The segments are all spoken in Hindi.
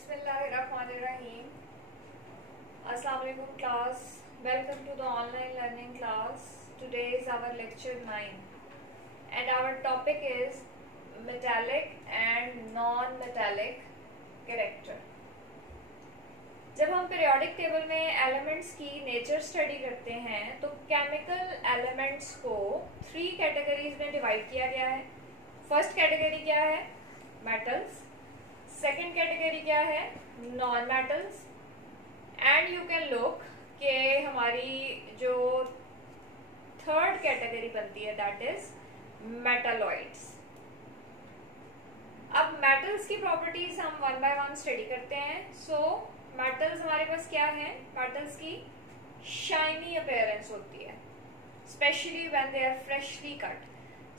Bismillahirrahmanirrahim. Assalamu alaikum class. Welcome to the online learning class. Today is our lecture 9 and our topic is metallic and non-metallic character. जब हम periodic table में elements की nature study करते हैं तो chemical elements को 3 categories में divide किया गया है. First category क्या है? Metals. सेकेंड कैटेगरी क्या है? Non metals. And you can look के हमारी जो थर्ड कैटेगरी बनती है दैट इज मेटालॉइड्स. अब मेटल्स की प्रॉपर्टीज हम वन बाय वन स्टडी करते हैं. सो मेटल्स हमारे पास क्या है? मेटल्स की शाइनी अपीयरेंस होती है specially when they are freshly cut.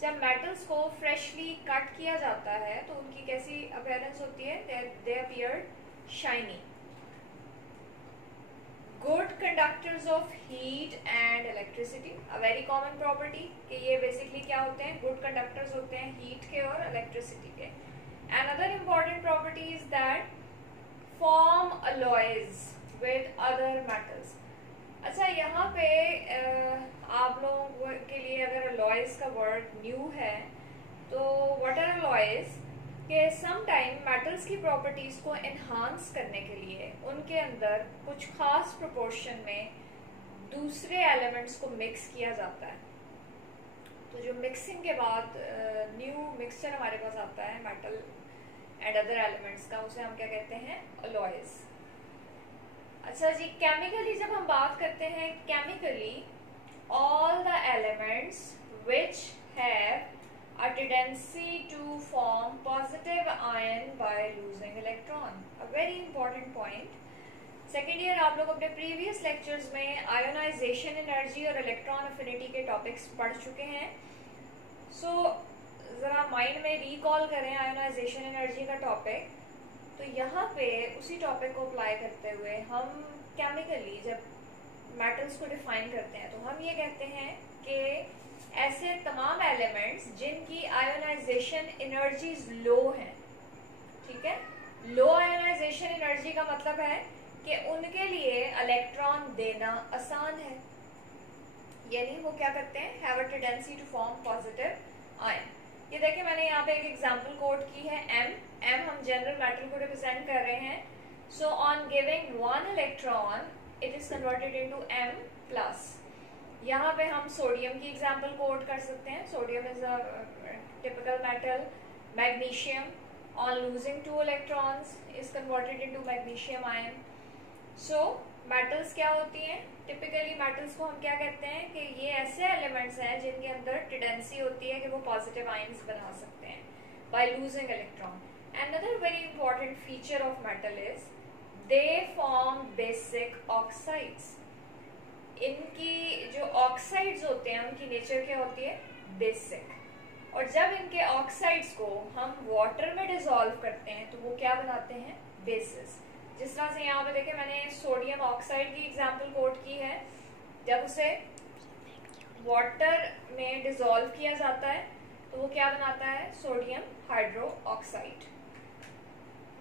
जब मेटल्स को फ्रेशली कट किया जाता है तो उनकी कैसी अपीयरेंस होती है? They appear shiny. Good conductors of heat and electricity, a very common property कि ये बेसिकली क्या होते हैं? गुड कंडक्टर्स होते हैं हीट के और इलेक्ट्रिसिटी के. And other important property is that form alloys with other metals. अच्छा, यहाँ पे आप लोगों के लिए अगर अलॉयज का वर्ड न्यू है तो व्हाट आर अलॉयज? कि सम टाइम मेटल्स की प्रॉपर्टीज को एनहांस करने के लिए उनके अंदर कुछ खास प्रोपोर्शन में दूसरे एलिमेंट्स को मिक्स किया जाता है. तो जो मिक्सिंग के बाद न्यू मिक्सचर हमारे पास आता है मेटल एंड अदर एलिमेंट्स का, उसे हम क्या कहते हैं? अलॉयज. अच्छा जी, केमिकली जब हम बात करते हैं, chemically all the elements which have a tendency to form positive ion by losing electron. A very important point. Second year आप लोग अपने प्रीवियस लेक्चर्स में आयोनाइजेशन एनर्जी और इलेक्ट्रॉन अफिनिटी के टॉपिक्स पढ़ चुके हैं. सो जरा माइंड में रिकॉल करें आयोनाइजेशन एनर्जी का टॉपिक. तो यहाँ पे उसी टॉपिक को अप्लाई करते हुए हम केमिकली जब मेटल्स को डिफाइन करते हैं तो हम ये कहते हैं कि ऐसे तमाम एलिमेंट्स जिनकी आयोनाइजेशन एनर्जीज लो हैं, ठीक है? लो आयोनाइजेशन एनर्जी का मतलब है कि उनके लिए इलेक्ट्रॉन देना आसान है, यानी वो क्या करते हैं? Have a tendency to form positive ion. ये देखिए, मैंने यहाँ पे एक एग्जाम्पल कोट की है. एम हम जनरल मेटल को रिप्रेजेंट कर रहे हैं. So on giving one electron it is converted into m plus. यहाँ पे हम सोडियम की एग्जाम्पल कोट कर सकते हैं. Sodium is a typical metal. Magnesium on losing 2 electrons is converted into magnesium ion. So metals क्या होती हैं? टिपिकली मेटल्स को हम क्या कहते हैं कि ये ऐसे एलिमेंट्स हैं जिनके अंदर टेंडेंसी होती है कि वो पॉजिटिव आयन्स बना सकते हैं bye losing electron. Another very important feature of metal is they form basic oxides. इनकी जो ऑक्साइड्स होते हैं उनकी नेचर क्या होती है? बेसिक. और जब इनके ऑक्साइड्स को हम वाटर में डिसॉल्व करते हैं तो वो क्या बनाते हैं? बेसिस. जिस तरह से यहाँ पे देखें, मैंने सोडियम ऑक्साइड की एग्जांपल कोट की है. जब उसे वाटर में डिसॉल्व किया जाता है तो वो क्या बनाता है? Sodium hydro oxide.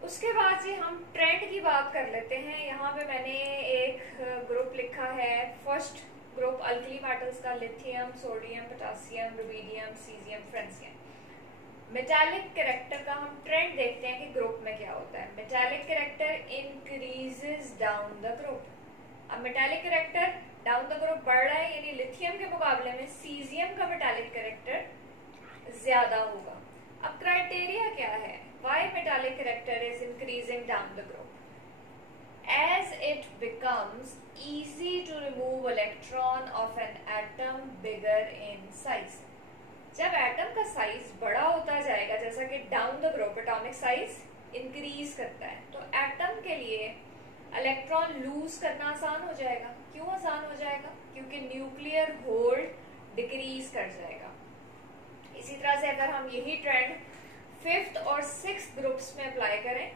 उसके बाद से हम ट्रेंड की बात कर लेते हैं. यहाँ पे मैंने एक ग्रुप लिखा है. फर्स्ट ग्रुप अल्कली मेटल्स का, lithium, sodium, potassium, rubidium, caesium, francium. Metallic character का हम ट्रेंड देखते हैं कि ग्रुप में क्या होता है. Metallic character increases down the group. अब metallic character down the group बढ़ रहा है, यानी लिथियम के मुकाबले में सीजियम का मेटालिक कैरेक्टर ज्यादा होगा. अब क्राइटेरिया क्या है? Why metallic character is increasing down the group? As it becomes easy to remove electron of an atom bigger in size. जब एटम का साइज बड़ा होता जाएगा, जैसा कि down the group atomic size increase करता है, तो एटम के लिए इलेक्ट्रॉन लूज करना आसान हो जाएगा. क्यों आसान हो जाएगा? क्योंकि न्यूक्लियर होल्ड डिक्रीज कर जाएगा. इसी तरह से अगर हम यही ट्रेंड 5th और 6th ग्रुप्स में अप्लाई करें,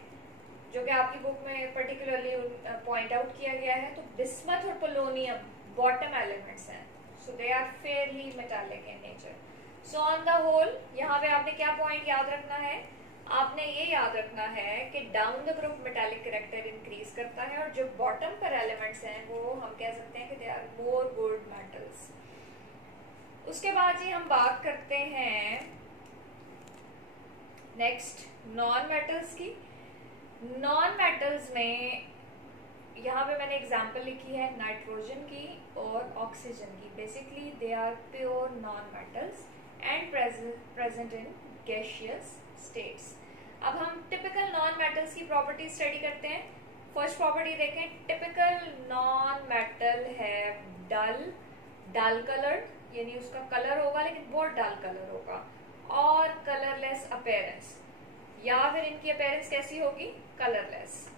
जो कि आपकी बुक में पर्टिकुलरली पॉइंट आउट किया गया है, तो बिस्मथ और पोलोनियम बॉटम एलिमेंट्स हैं. So they are fairly metallic in nature. So on the whole यहाँ पे आपने क्या पॉइंट याद रखना है? आप आपने ये याद रखना है कि down the group metallic character increase करता है, और जो बॉटम पर एलिमेंट्स हैं वो हम कह सकते हैं कि they are more good metals. उसके बाद जी हम बात करते हैं नेक्स्ट नॉन मेटल्स की। नॉन मेटल्स में यहाँ पे मैंने एग्जांपल लिखी है नाइट्रोजन की और ऑक्सीजन की। Basically they are pure non metals and present in gaseous states. अब हम टिपिकल नॉन मेटल्स की प्रॉपर्टी स्टडी करते हैं। फर्स्ट प्रॉपर्टी देखें, टिपिकल नॉन मेटल है डल कलर, यानी उसका कलर होगा लेकिन बहुत डल कलर होगा, और कलरलेस अपीयरेंस, या फिर इनकी अपीयरेंस कैसी होगी, colourless.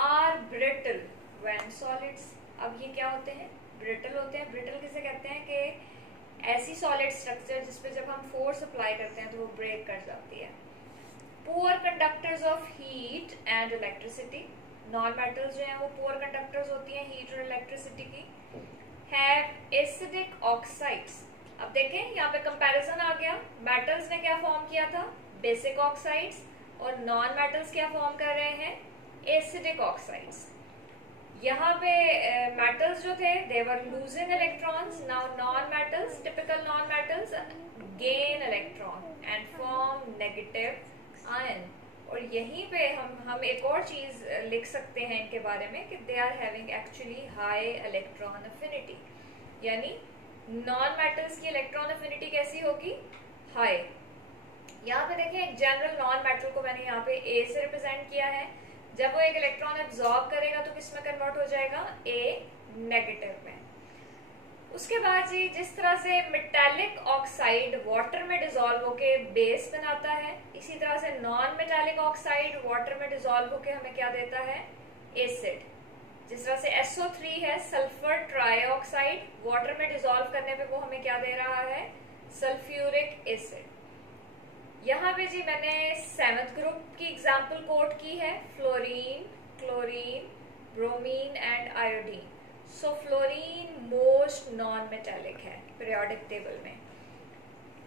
Are brittle when solids. अब ये क्या होते हैं, ब्रिटल होते हैं। ब्रिटल किसे कहते हैं कि ऐसी सॉलिड स्ट्रक्चर जिसपे जब हम फोर्स अप्लाई करते हैं तो वो ब्रेक कर जाती है। Poor conductors of heat and electricity. Non metals जो हैं वो पुअर कंडक्टर्स होती हैं हीट और इलेक्ट्रिसिटी की। Have acidic oxides. अब देखें यहाँ पे कंपैरिजन आ गया, मेटल्स ने क्या फॉर्म किया था, बेसिक ऑक्साइड्स, और नॉन मेटल्स क्या फॉर्म कर रहे हैं, एसिडिक ऑक्साइड्स। यहाँ पे मेटल्स जो थे they were losing electrons, now non metals, typical non metals gain electron and form negative ion. और यहीं पे हम एक और चीज लिख सकते हैं इनके बारे में कि they are having actually high electron affinity, यानी नॉन मेटल्स की इलेक्ट्रॉन अफिनिटी कैसी होगी, हाई। यहाँ पे देखें एक जनरल नॉन मेटल को मैंने यहाँ पे ए से रिप्रेजेंट किया है। जब वो एक इलेक्ट्रॉन एब्जॉर्ब करेगा तो किस में कन्वर्ट हो जाएगा, ए नेगेटिव में। उसके बाद जी जिस तरह से मेटालिक ऑक्साइड वाटर में डिसॉल्व होके बेस बनाता है, इसी तरह से नॉन मेटालिक ऑक्साइड वाटर में डिसॉल्व होके हमें क्या देता है, एसिड। जिस तरह से SO3 है सल्फर ट्राइऑक्साइड, वाटर में डिसॉल्व करने पे वो हमें क्या दे रहा है, सल्फ्यूरिक एसिड। यहाँ पे जी मैंने 7th ग्रुप की एग्जांपल कोट की है, fluorine, chlorine, bromine and iodine. So fluorine most non metallic है पीरियोडिक टेबल में,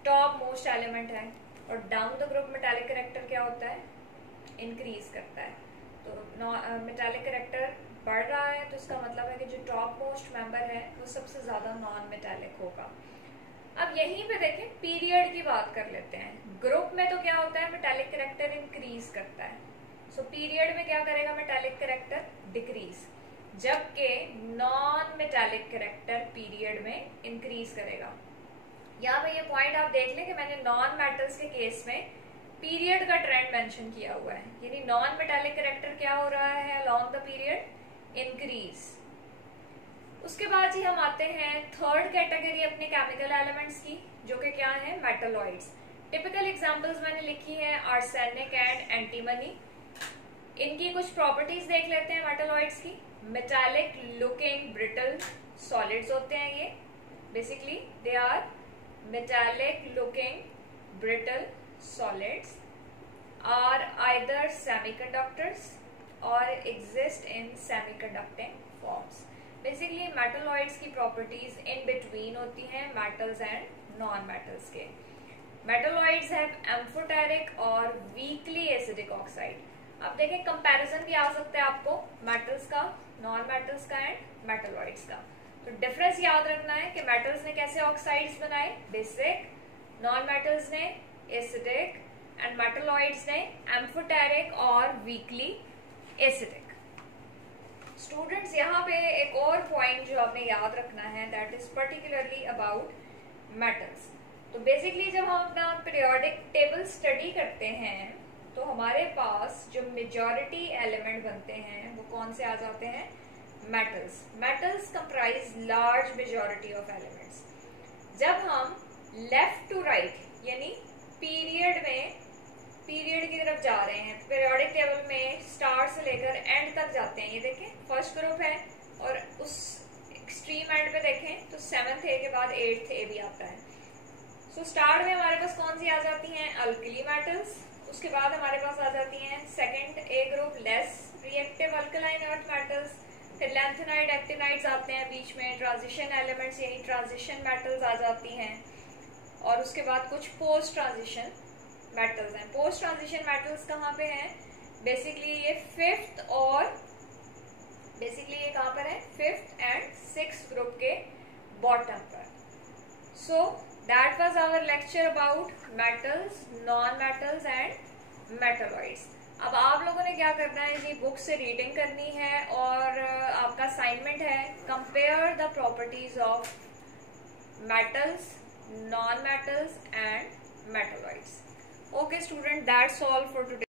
टॉप मोस्ट एलिमेंट है, और down the group metallic character क्या होता है, इंक्रीज करता है। तो मेटालिक कैरेक्टर बढ़ रहा है तो इसका मतलब है कि जो टॉप मोस्ट मेंबर है वो सबसे ज्यादा नॉन मेटालिक होगा। अब यहीं पे देखें पीरियड की बात कर लेते हैं। ग्रुप में तो क्या होता है, मेटालिक कैरेक्टर इंक्रीज करता है, सो पीरियड में क्या करेगा, मेटालिक कैरेक्टर डिक्रीज, जबकि नॉन मेटालिक कैरेक्टर पीरियड में इंक्रीज करेगा। यहाँ पे ये पॉइंट आप देख लें कि मैंने नॉन मेटल्स के केस में पीरियड का ट्रेंड मेंशन किया हुआ है, यानी नॉन मेटालिक कैरेक्टर क्या हो रहा है अलोंग द पीरियड, इंक्रीज। उसके बाद ही हम आते हैं थर्ड कैटेगरी अपने केमिकल एलिमेंट्स की, जो कि क्या है, मेटलॉइड्स। टिपिकल एग्जांपल्स मैंने लिखी है आर्सेनिक एंड एंटीमनी। इनकी कुछ प्रॉपर्टीज देख लेते हैं मेटलॉइड्स की। मेटालिक लुकिंग ब्रिटल सॉलिड्स होते हैं ये, basically they are metallic looking brittle solids are either semiconductors or exist in semiconducting forms. Basically metalloids की properties in between होती हैं metals and non-metals के। Metalloids have amphoteric और weakly acidic oxide। अब देखें comparison भी आ सकता है आपको metals का, non-metals का and metalloids का। तो difference याद रखना है कि metals ने कैसे oxides बनाए, basic, non-metals ने एसिडिक एंड मेटलॉइड्स ने एम्फोटेरिक और वीकली एसिडिक। स्टूडेंट्स यहाँ पे एक और पॉइंट जो आपने याद रखना है that is particularly about metals. तो बेसिकली जब हम अपना पीरियोडिक टेबल स्टडी करते हैं तो हमारे पास जो मेजॉरिटी एलिमेंट बनते हैं वो कौन से आ जाते हैं, metals. Metals comprise large majority of elements. जब हम लेफ्ट टू राइट यानी पीरियड की तरफ जा रहे हैं, पीरियोडिक टेबल में स्टार्ट से लेकर एंड तक जाते हैं, ये देखें फर्स्ट ग्रुप है और उस एक्सट्रीम एंड पे देखें तो 7th ए के बाद 8th ए भी आता है। सो स्टार्ट में हमारे पास कौन सी आ जाती हैं, अल्कली मेटल्स। उसके बाद हमारे पास आ जाती हैं 2nd A group less reactive alkaline earth metals, फिर लैंथेनाइड एक्टिनाइड्स आते हैं बीच में, ट्रांजिशन एलिमेंट्स यानी ट्रांजिशन मेटल्स आ जाती हैं, और उसके बाद कुछ पोस्ट ट्रांजिशन मेटल्स हैं। पोस्ट ट्रांजिशन मेटल्स कहाँ पे हैं? बेसिकली ये फिफ्थ और बेसिकली ये कहाँ पर है? फिफ्थ एंड सिक्स्थ ग्रुप के बॉटम पर। So that was our lecture about metals, non metals and metalloids. अब आप लोगों ने क्या करना है जी, बुक से रीडिंग करनी है और आपका असाइनमेंट है compare the properties of metals, non-metals and metalloids. Okay student, that's all for today.